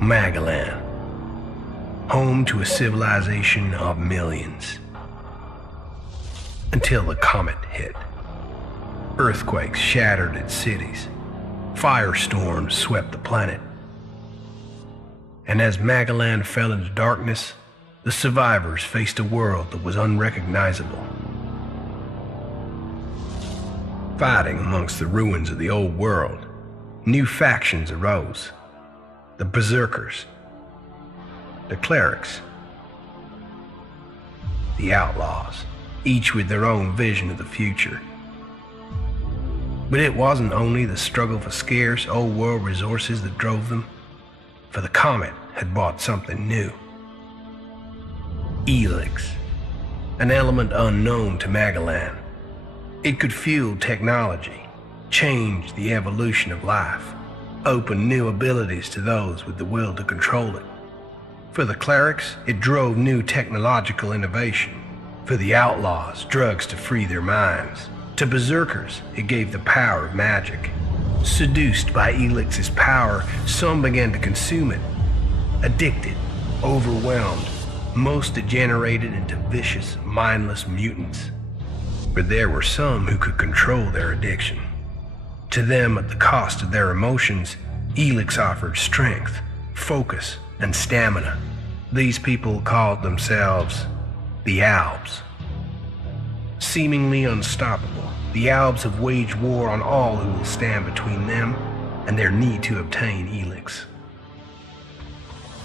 Magellan, home to a civilization of millions. Until the comet hit. Earthquakes shattered its cities. Firestorms swept the planet. And as Magellan fell into darkness, the survivors faced a world that was unrecognizable. Fighting amongst the ruins of the old world, new factions arose. The Berserkers, the Clerics, the Outlaws, each with their own vision of the future. But it wasn't only the struggle for scarce old world resources that drove them, for the comet had brought something new. ELEX, an element unknown to Magellan. It could fuel technology, change the evolution of life, open new abilities to those with the will to control it. For the Clerics, it drove new technological innovation. For the Outlaws, drugs to free their minds. To Berserkers, it gave the power of magic. Seduced by ELEX's power, some began to consume it. Addicted, overwhelmed, most degenerated into vicious, mindless mutants. But there were some who could control their addiction. To them, at the cost of their emotions, ELEX offered strength, focus, and stamina. These people called themselves the Albs. Seemingly unstoppable, the Albs have waged war on all who will stand between them and their need to obtain ELEX.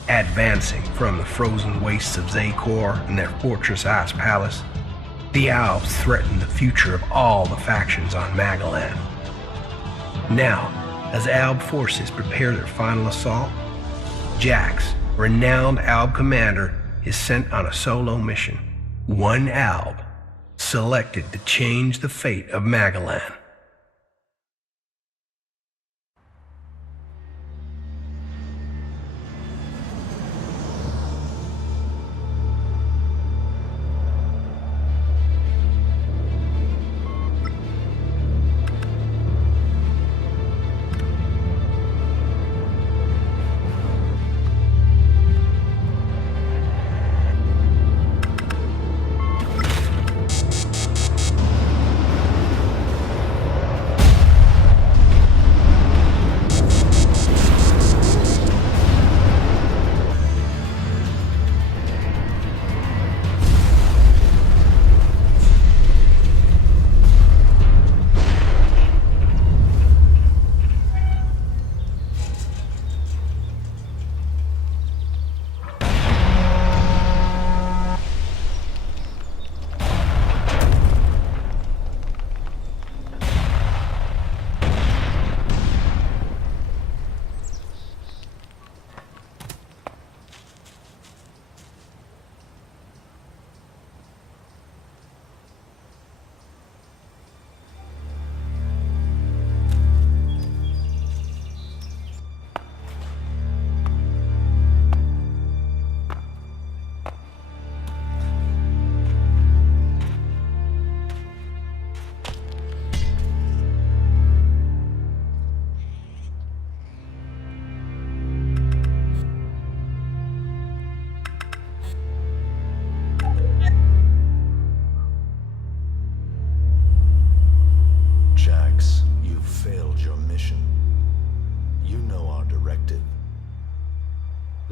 Advancing from the frozen wastes of Zakor and their fortress ice palace, the Albs threaten the future of all the factions on Magellan. Now, as Alb forces prepare their final assault, Jax, renowned Alb commander, is sent on a solo mission. One Alb, selected to change the fate of Magellan.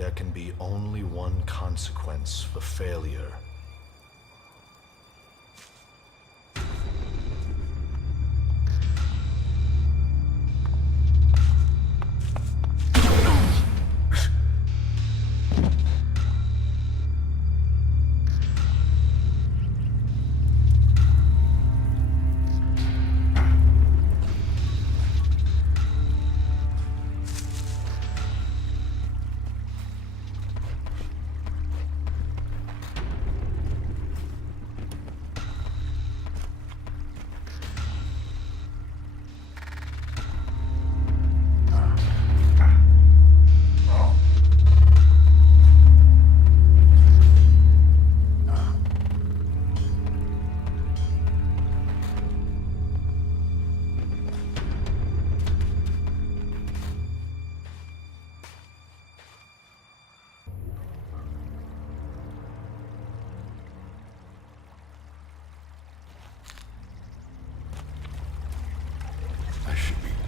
There can be only one consequence for failure.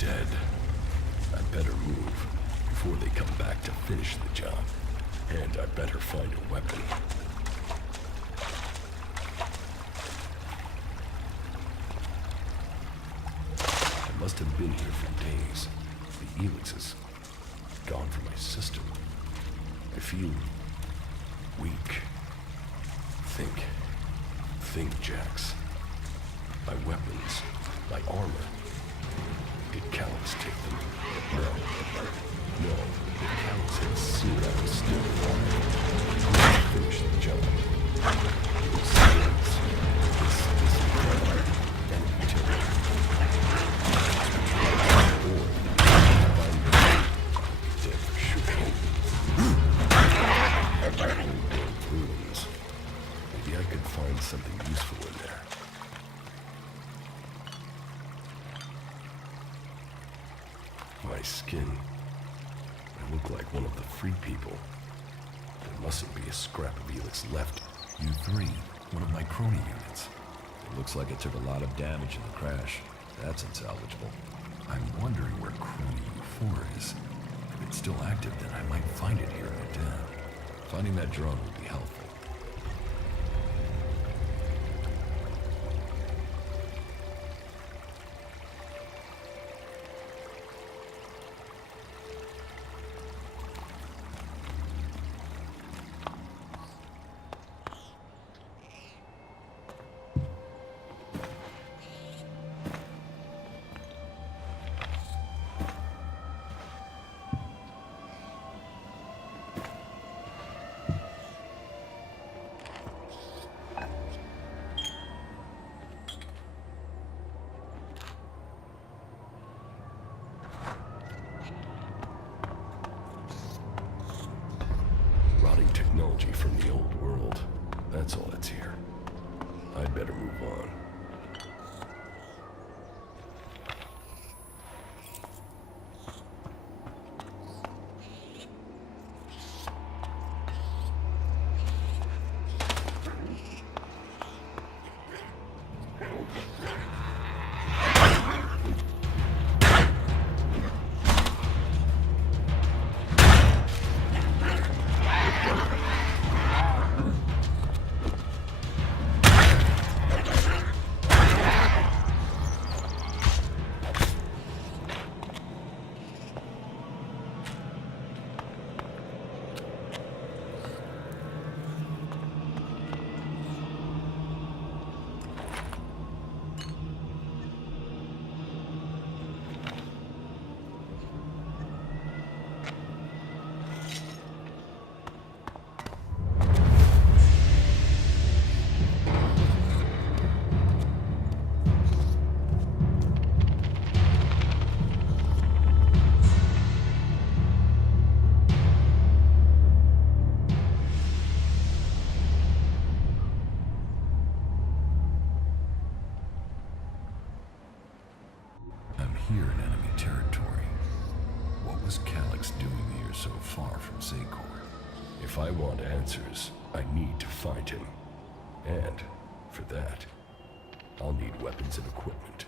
dead. I'd better move before they come back to finish the job. And I better find a weapon. I must have been here for days. The ELEX is gone from my system. I feel weak. Think, Jax. My weapons, my armor. Did Calyx take them? No. If Calyx had seen I was still alive, he would finish the job. This is enemy territory. Or, if I'm dead for sure. Ruins. Maybe I could find something useful in there. My skin. I look like one of the free people. There mustn't be a scrap of ELEX left. U3, one of my crony units. It looks like it took a lot of damage in the crash. That's unsalvageable. I'm wondering where crony U4 is. If it's still active, then I might find it here in the den. Finding that drone would be helpful. Technology from the old world. That's all that's here. I'd better move on. Here in enemy territory. What was Calyx doing here so far from Zakor? If I want answers, I need to find him. And, for that, I'll need weapons and equipment.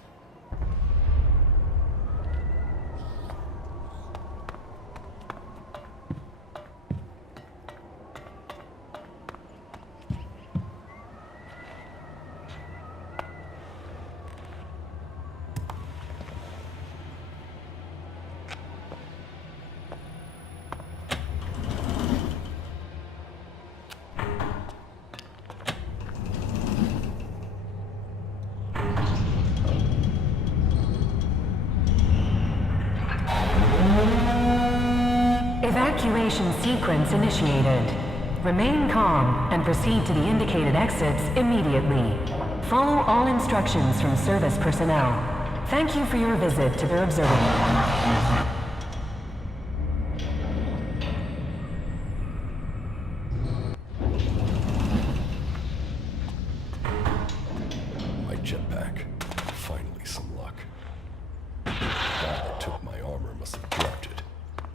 Evacuation sequence initiated. Remain calm and proceed to the indicated exits immediately. Follow all instructions from service personnel. Thank you for your visit to the observatory. My jetpack. Finally some luck. The guy that took my armor must have dropped it.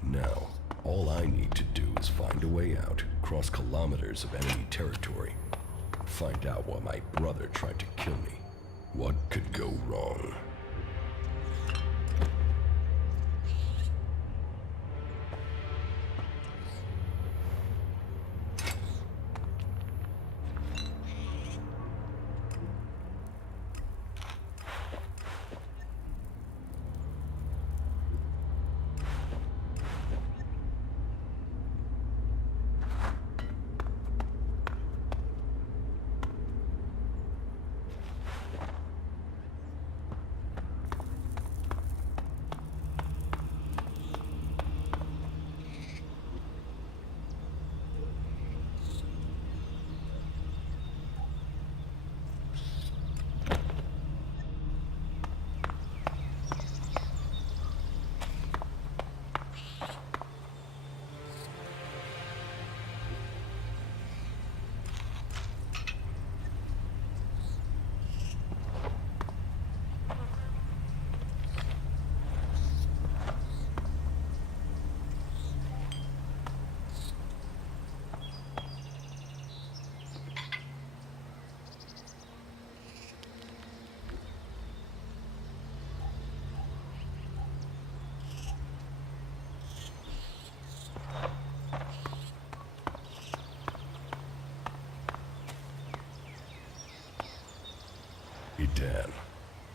Now, all I need to do is find a way out, cross kilometers of enemy territory, find out why my brother tried to kill me. What could go wrong? Dan,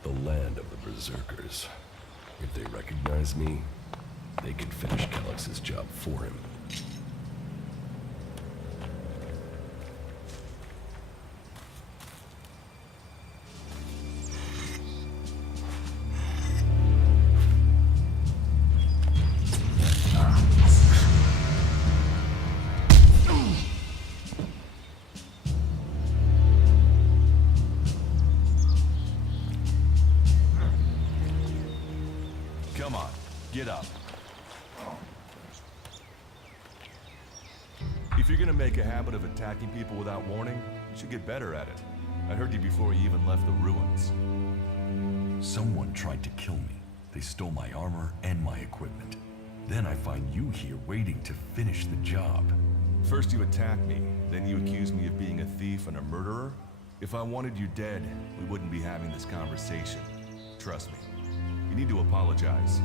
the land of the Berserkers. If they recognize me, they can finish Calix's job for him. Come on, get up. If you're gonna make a habit of attacking people without warning, you should get better at it. I heard you before you even left the ruins. Someone tried to kill me. They stole my armor and my equipment. Then I find you here waiting to finish the job. First you attack me, then you accuse me of being a thief and a murderer? If I wanted you dead, we wouldn't be having this conversation. Trust me. You need to apologize.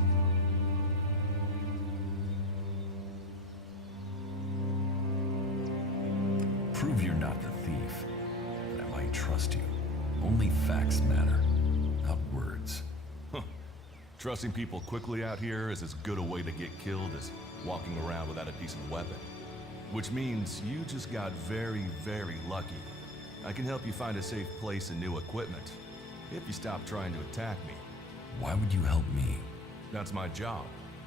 Prove you're not the thief, and I might trust you. Only facts matter, not words. Trusting people quickly out here is as good a way to get killed as walking around without a decent weapon. Which means you just got very, very lucky. I can help you find a safe place and new equipment, if you stop trying to attack me. Why would you help me? That's my job.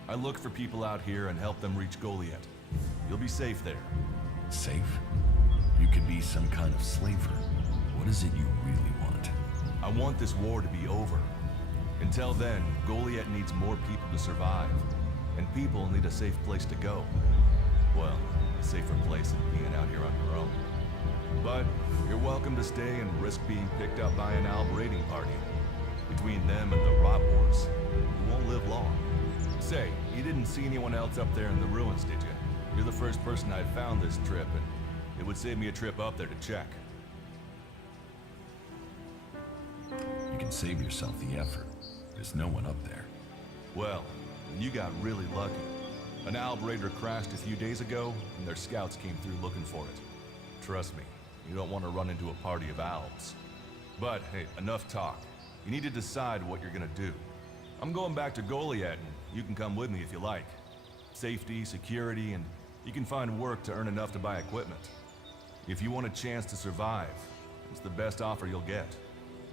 I look for people out here and help them reach Goliath. You'll be safe there. Safe? You could be some kind of slaver. What is it you really want? I want this war to be over. Until then, Goliath needs more people to survive. And people need a safe place to go. Well, a safer place than being out here on your own. But you're welcome to stay and risk being picked up by an Alb raiding party. Between them and the Rot Wars, you won't live long. Say, you didn't see anyone else up there in the ruins, did you? You're the first person I've found this trip, and it would save me a trip up there to check. You can save yourself the effort. There's no one up there. Well, you got really lucky. An Alb raider crashed a few days ago, and their scouts came through looking for it. Trust me, you don't want to run into a party of Albs. But hey, enough talk. You need to decide what you're gonna do. I'm going back to Goliath, and you can come with me if you like. Safety, security, and you can find work to earn enough to buy equipment. If you want a chance to survive, it's the best offer you'll get.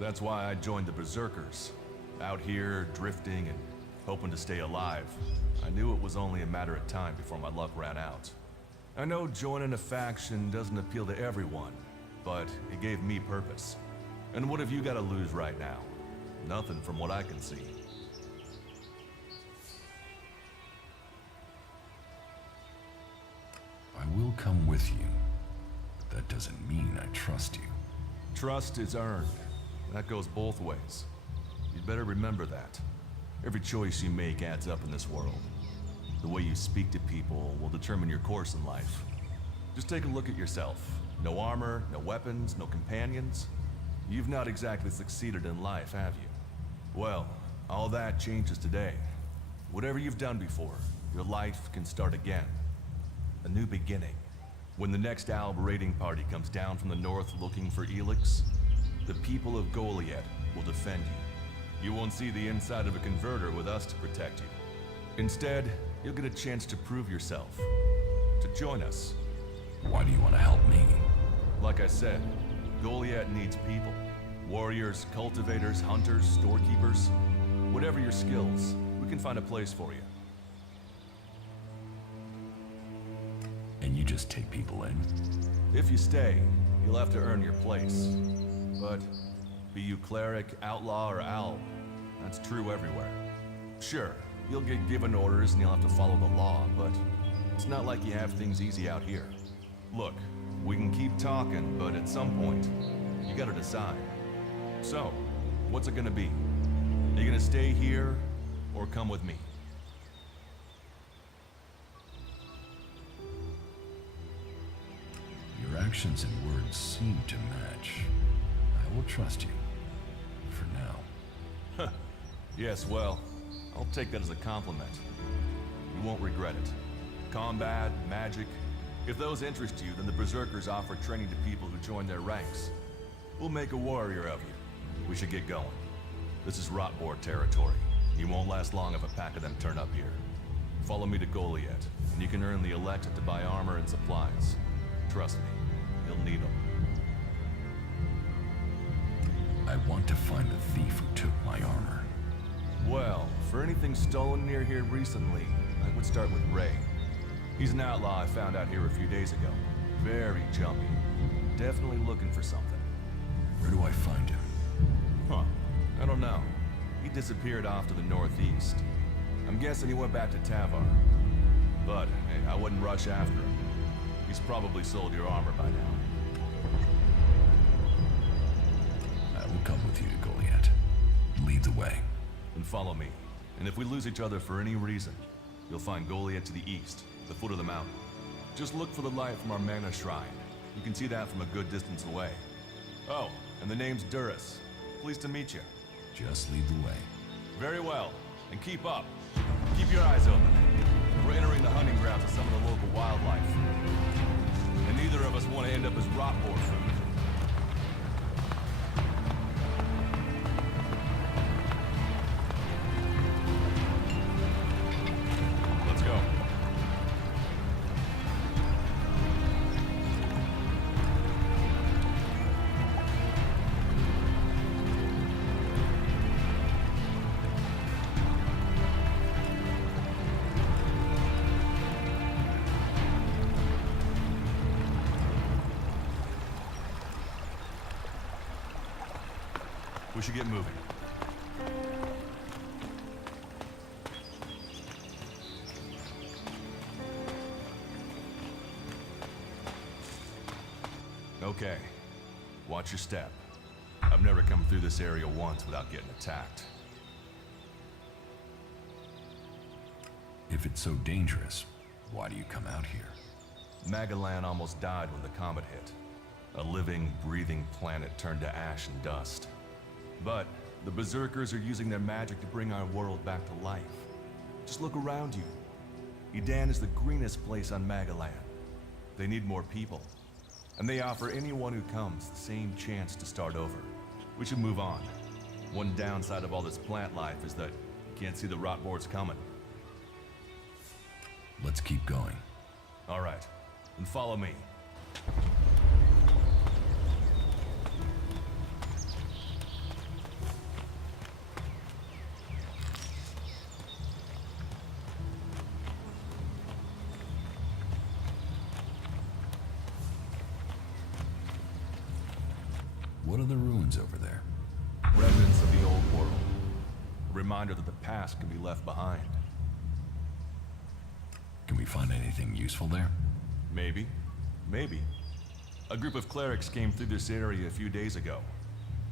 That's why I joined the Berserkers. Out here, drifting and hoping to stay alive. I knew it was only a matter of time before my luck ran out. I know joining a faction doesn't appeal to everyone, but it gave me purpose. And what have you got to lose right now? Nothing from what I can see. I will come with you, but that doesn't mean I trust you. Trust is earned. That goes both ways. You'd better remember that. Every choice you make adds up in this world. The way you speak to people will determine your course in life. Just take a look at yourself. No armor, no weapons, no companions. You've not exactly succeeded in life, have you? Well, all that changes today. Whatever you've done before, your life can start again. A new beginning. When the next Alb raiding party comes down from the north looking for ELEX, the people of Goliath will defend you. You won't see the inside of a converter with us to protect you. Instead, you'll get a chance to prove yourself. To join us. Why do you want to help me? Like I said, Goliath needs people. Warriors, cultivators, hunters, storekeepers. Whatever your skills, we can find a place for you. And you just take people in? If you stay, you'll have to earn your place. But be you cleric, outlaw, or alb, that's true everywhere. Sure, you'll get given orders and you'll have to follow the law, but it's not like you have things easy out here. Look, we can keep talking, but at some point, you gotta decide. So, what's it gonna be? Are you gonna stay here, or come with me? Your actions and words seem to match. I will trust you. For now. Yes, well, I'll take that as a compliment. You won't regret it. Combat, magic. If those interest you, then the Berserkers offer training to people who join their ranks. We'll make a warrior of you. We should get going. This is Rotboard territory. You won't last long if a pack of them turn up here. Follow me to Goliath, and you can earn the ELEX to buy armor and supplies. Trust me, you'll need them. I want to find the thief who took my armor. Well, for anything stolen near here recently, I would start with Ray. He's an outlaw I found out here a few days ago. Very jumpy. Definitely looking for something. Where do I find him? Huh. I don't know. He disappeared off to the northeast. I'm guessing he went back to Tavar. But, hey, I wouldn't rush after him. He's probably sold your armor by now. I will come with you to Goliath. Lead the way. And follow me. And if we lose each other for any reason, you'll find Goliath to the east, the foot of the mountain. Just look for the light from our mana shrine. You can see that from a good distance away. Oh, and the name's Duras. Pleased to meet you. Just lead the way. Very well. And keep up. Keep your eyes open. We're entering the hunting grounds of some of the local wildlife. And neither of us want to end up as Rotboard food. Let's go. We should get moving. Okay. Watch your step. I've never come through this area once without getting attacked. If it's so dangerous, why do you come out here? Magalan almost died when the comet hit. A living, breathing planet turned to ash and dust. But the Berserkers are using their magic to bring our world back to life. Just look around you. Edan is the greenest place on Magalan. They need more people. And they offer anyone who comes the same chance to start over. We should move on. One downside of all this plant life is that you can't see the Rotboards coming. Let's keep going. All right, then follow me. What are the ruins over there? Remnants of the old world. A reminder that the past can be left behind. Can we find anything useful there? Maybe. Maybe. A group of clerics came through this area a few days ago.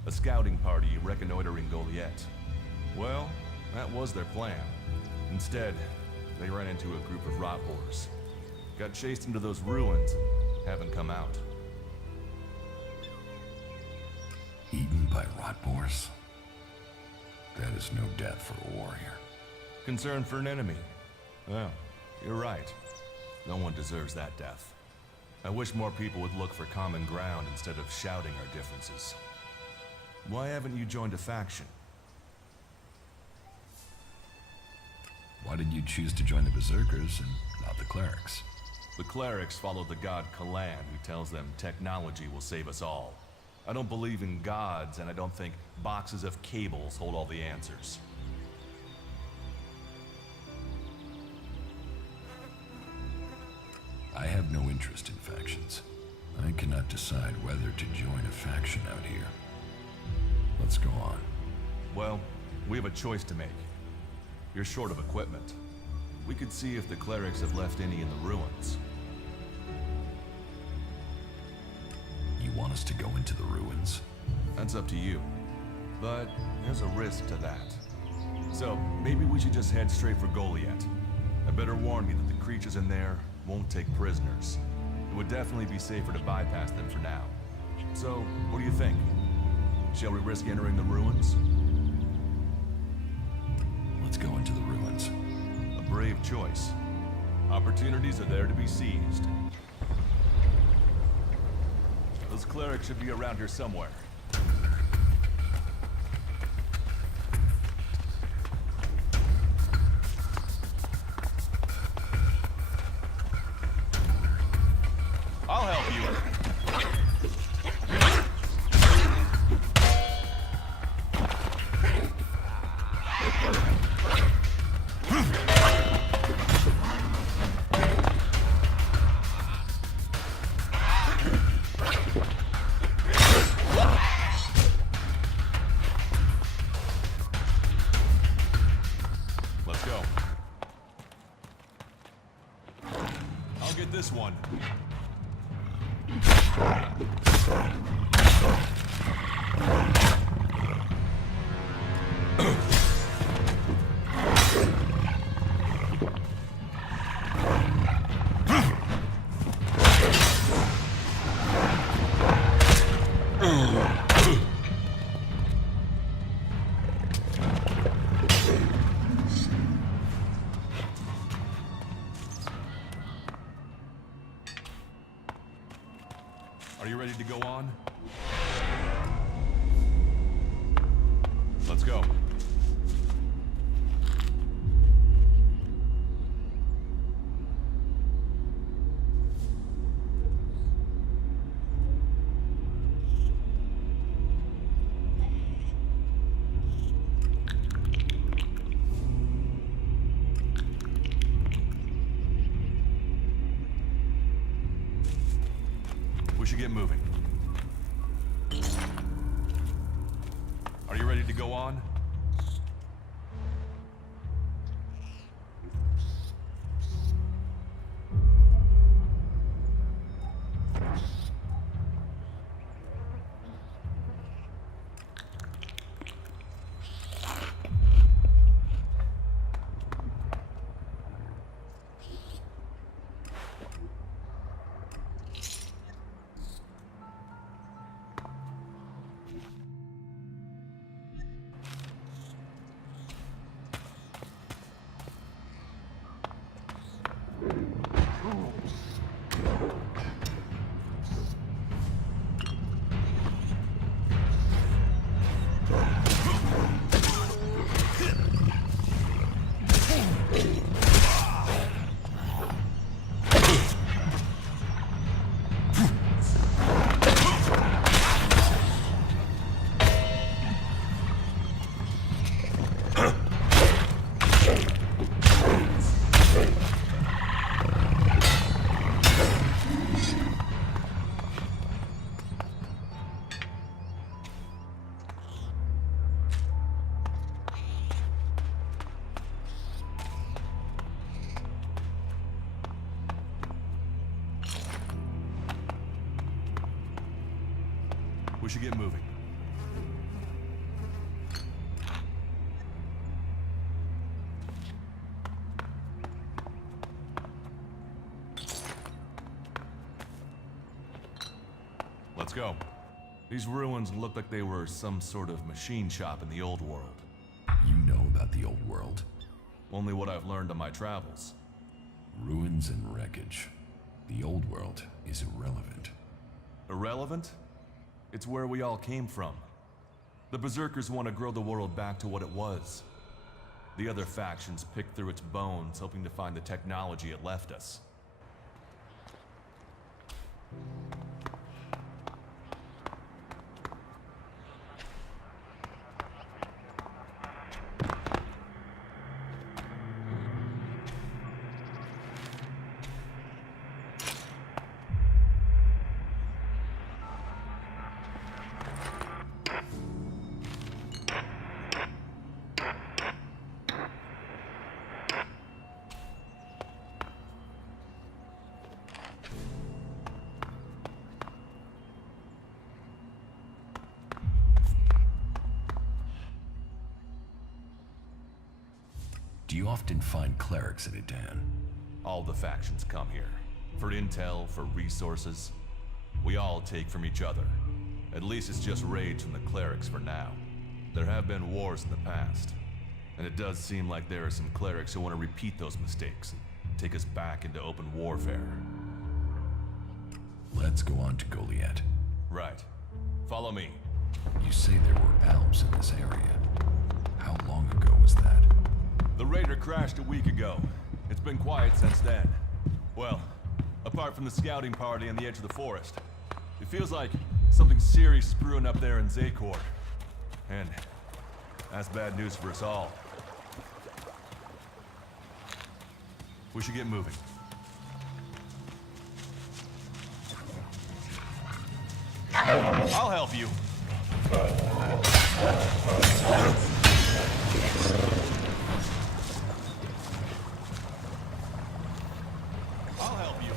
A scouting party reconnoitering Goliath. Well, that was their plan. Instead, they ran into a group of Rotboars. Got chased into those ruins and haven't come out. Eaten by Rotboars? That is no death for a warrior. Concern for an enemy? Well, you're right. No one deserves that death. I wish more people would look for common ground instead of shouting our differences. Why haven't you joined a faction? Why did you choose to join the Berserkers and not the clerics? The clerics follow the god Kalan, who tells them technology will save us all. I don't believe in gods, and I don't think boxes of cables hold all the answers. I have no interest in factions. I cannot decide whether to join a faction out here. Let's go on. Well, we have a choice to make. You're short of equipment. We could see if the clerics have left any in the ruins. You want us to go into the ruins? That's up to you. But there's a risk to that. So maybe we should just head straight for Goliath. I better warn you that the creatures in there won't take prisoners. It would definitely be safer to bypass them for now. So, what do you think? Shall we risk entering the ruins? Let's go into the ruins. A brave choice. Opportunities are there to be seized. Those clerics should be around here somewhere. this one. Are you ready to go on? Let's go. We should get moving. Are you ready to go on? We should get moving. Let's go. These ruins look like they were some sort of machine shop in the old world. You know about the old world? Only what I've learned on my travels. Ruins and wreckage. The old world is irrelevant. Irrelevant? It's where we all came from. The Berserkers want to grow the world back to what it was. The other factions pick through its bones, hoping to find the technology it left us. Do you often find clerics at Idan? All the factions come here. For intel, for resources. We all take from each other. At least it's just raids from the clerics for now. There have been wars in the past. And it does seem like there are some clerics who want to repeat those mistakes and take us back into open warfare. Let's go on to Goliath. Right. Follow me. You say there were Alps in this area. How long ago was that? The raider crashed a week ago. It's been quiet since then. Well, apart from the scouting party on the edge of the forest. It feels like something serious is brewing up there in Zakor. And that's bad news for us all. We should get moving. I'll help you. I'll help you.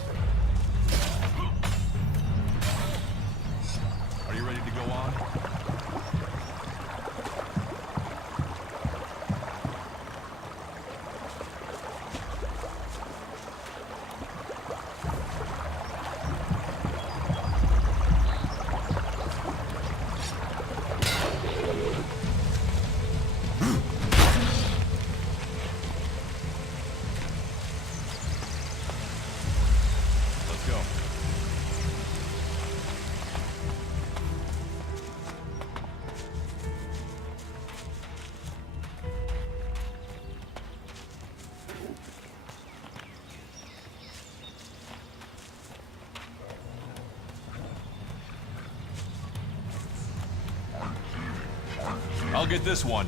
get this one.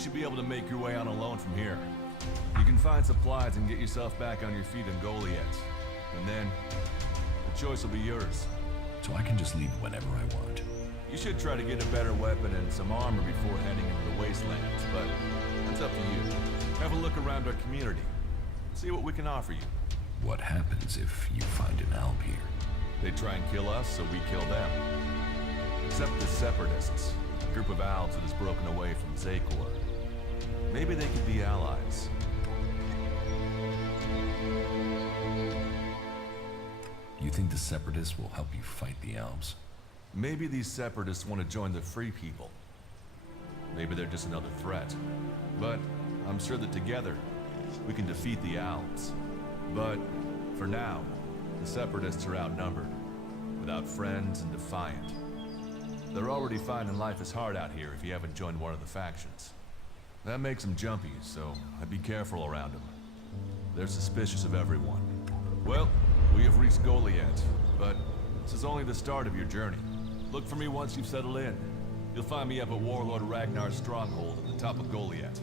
You should be able to make your way on alone from here. You can find supplies and get yourself back on your feet in Goliath. And then, the choice will be yours. So I can just leave whenever I want. You should try to get a better weapon and some armor before heading into the wastelands, but that's up to you. Have a look around our community. See what we can offer you. What happens if you find an alb here? They try and kill us, so we kill them. Except the Separatists, a group of Alps that has broken away from Zakor. Maybe they could be allies. You think the Separatists will help you fight the Alps? Maybe these Separatists want to join the Free People. Maybe they're just another threat. But I'm sure that together, we can defeat the Alps. But for now, the Separatists are outnumbered, without friends and defiant. They're already finding life is hard out here if you haven't joined one of the factions. That makes them jumpy, so I'd be careful around them. They're suspicious of everyone. Well, we have reached Goliath, but this is only the start of your journey. Look for me once you've settled in. You'll find me up at Warlord Ragnar's stronghold at the top of Goliath.